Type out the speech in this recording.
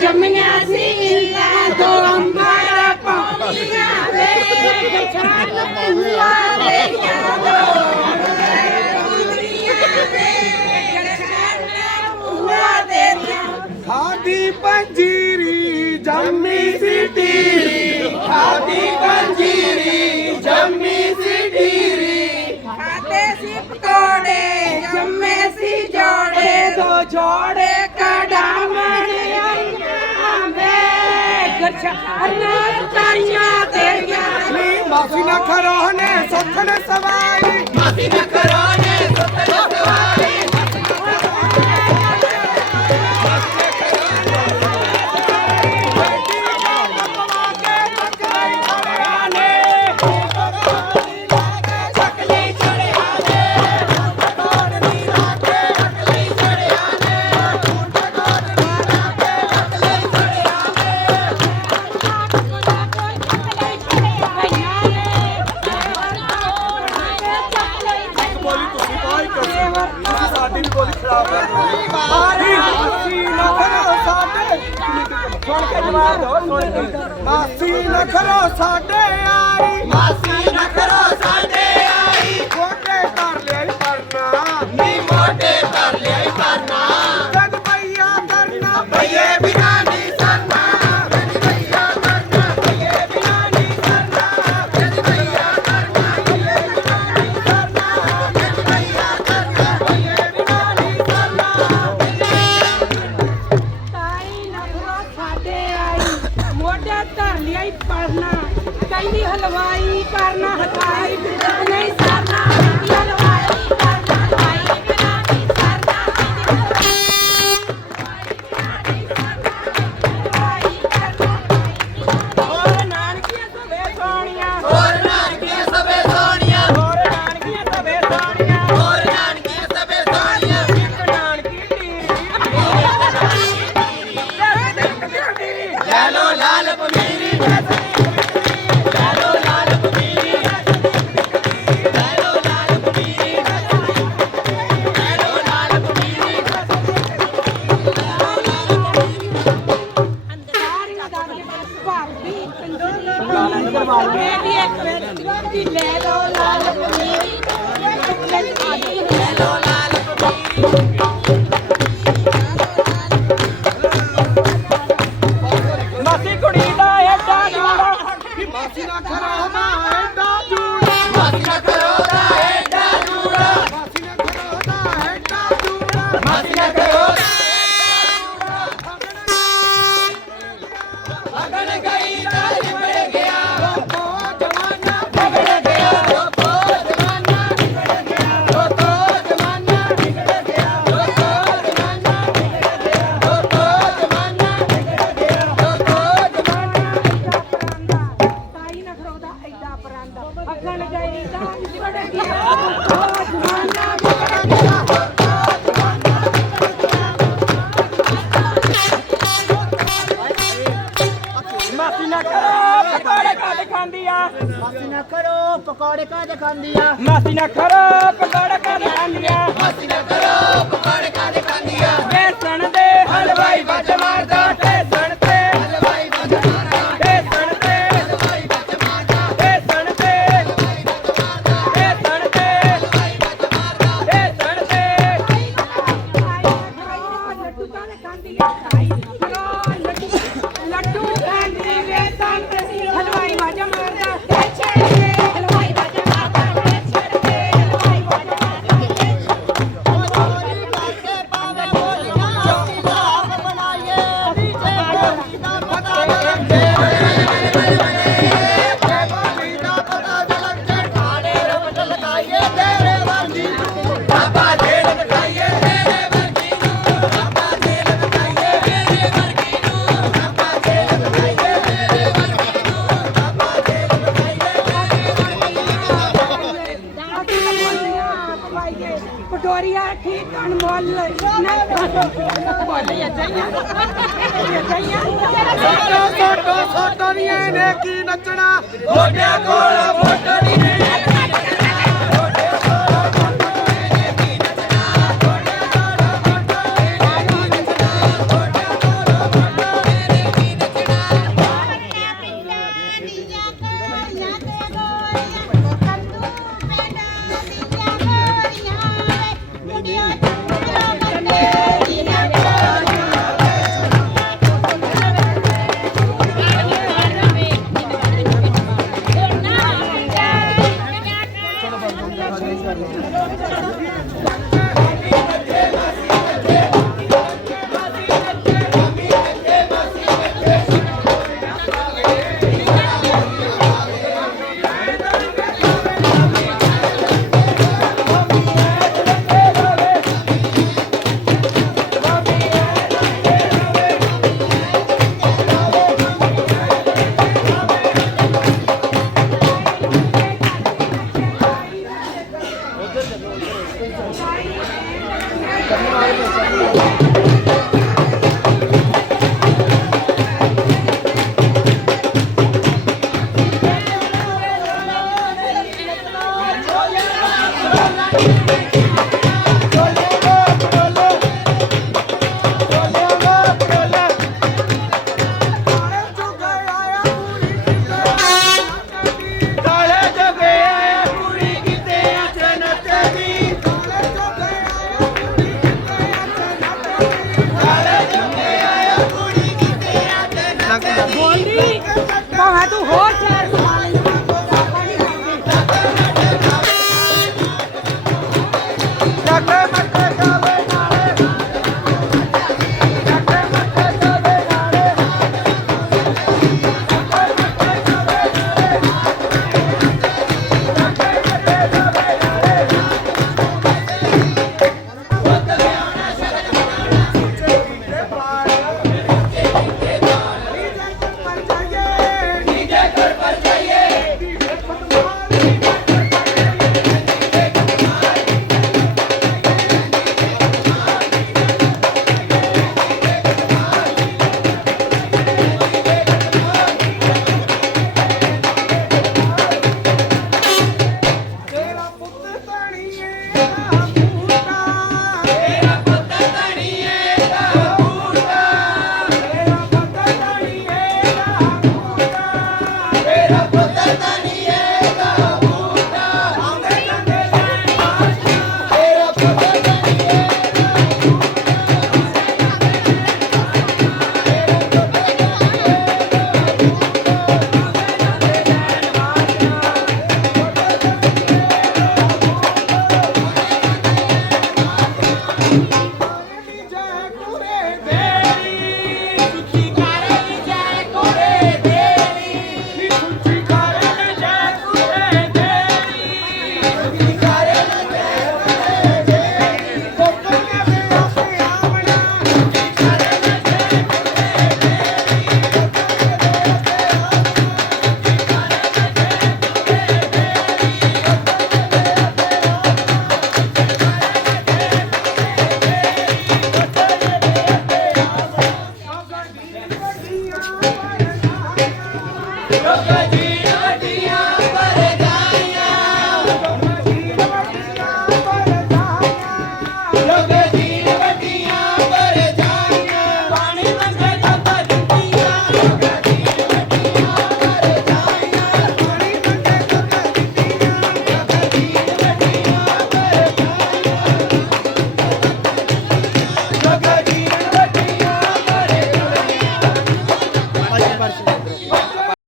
ਜੰਮੀਆਂ ਸੀ ਇਲਾ ਦੋ ਅੰਬਰ ਪਾਉਂਦੀਆਂ ਵੇ। ਗਛਾਨ ਪੁਆ ਦੇ ਦੋ ਖਾਦੀ ਪੰਜੀਰੀ ਜੰਮੀ ਸੀ ਟੀਰੀ ਖਾਦੀ ਪੰਜੀਰੀ ਜੰਮੀ ਸੀ ਟੀਰੀ ਖਾਤੇ ਸੀ ਪਕੌੜੇ ਜੰਮੇ ਸੀ ਜੋੜੇ। ਦੋ ਜੋੜੇ ਗਛਾਨ ਤਾਈਆਂ ਤੇਰੀਆਂ ਨੀ ਮਾਫੀ ਨਾ ਕਰੋ। ਨੇ ਸੁਖਣ ਸਵਾਈ ਬੋਲੀ ਤੁਸੀਂ ਕੋਈ ਕਰੋ ਤੁਸੀਂ ਸਾਡੀ ਵੀ ਬੋਲੀ ਖਰਾਬ ਕਰ ਮਾਰੀ ਮਾਸੀ ਨਾ ਕਰੋ ਸਾਡੇ। ਸੁਣ ਕੇ ਜਵਾਬ ਦਿਓ ਸੁਣ ਕੇ। ਮਾਸੀ ਨਾ ਕਰੋ ਸਾਡੇ ਆਈ ਮਾਸੀ ਲੈ ਲੋ ਲਾਲ ਪਮੀਰੀ ਲੈ ਲੋ ਲਾਲ ਪਮੀਰੀ ਲੈ ਲੋ ਲਾਲ ਪਮੀਰੀ ਲੈ ਲੋ ਲਾਲ ਪਮੀਰੀ ਸਾਰੀਆਂ ਦਾ ਵੀ ਭਾਬੀ ਤੰਦੂਰੀ ਇਹ ਵੀ ਇੱਕ ਵਿੱਚ ਦੀ ਲੈ ਲੋ ਲਾਲ ਪਨੀਰੀ ਨਾ ਕਰੋ ਪਕੌੜੇ ਕਾਦੇ ਖਾਂਦੀ ਆ ਮਾਸੀ ਨਾ ਕਰੋ ਪਕੌੜੇ ਕਾਦੇ ਖਾਂਦੀ ਆ ਬੇਸਣ ਦੇ ਹਲਵਾਈ ਵੱਜ ਮਾਰਦਾ ਬੇਸਣ ਤੇ ਹਲਵਾਈ ਵੱਜ ਮਾਰਦਾ ਬੇਸਣ ਤੇ ਹਲਵਾਈ ਵੱਜ ਮਾਰਦਾ ਬੇਸਣ ਤੇ ਹਲਵਾਈ ਵੱਜ ਮਾਰਦਾ ਬੇਸਣ ਤੇ ਹਲਵਾਈ ਵੱਜ ਮਾਰਦਾ ਬੇਸਣ ਤੇ ਲੱਡੂ ਕਾਲੇ ਖਾਂਦੀ ਪਟੋਰੀਆ ਠੀਕ ਅਨਮੋਲ ਨਾ ਬੋਲੇ ਸਾਡਾ ਸਾਡਾ ਸਾਡਾ ਸੋਟੋ ਸੋਟੋ ਨੀ ਕੀ ਨੱਚਣਾ? ਗੋਡਿਆਂ ਕੋਲ ਮੋਟੋ ਨੀ Thank you. lên rồi sẽ đi. Borra é do rosto. Bye.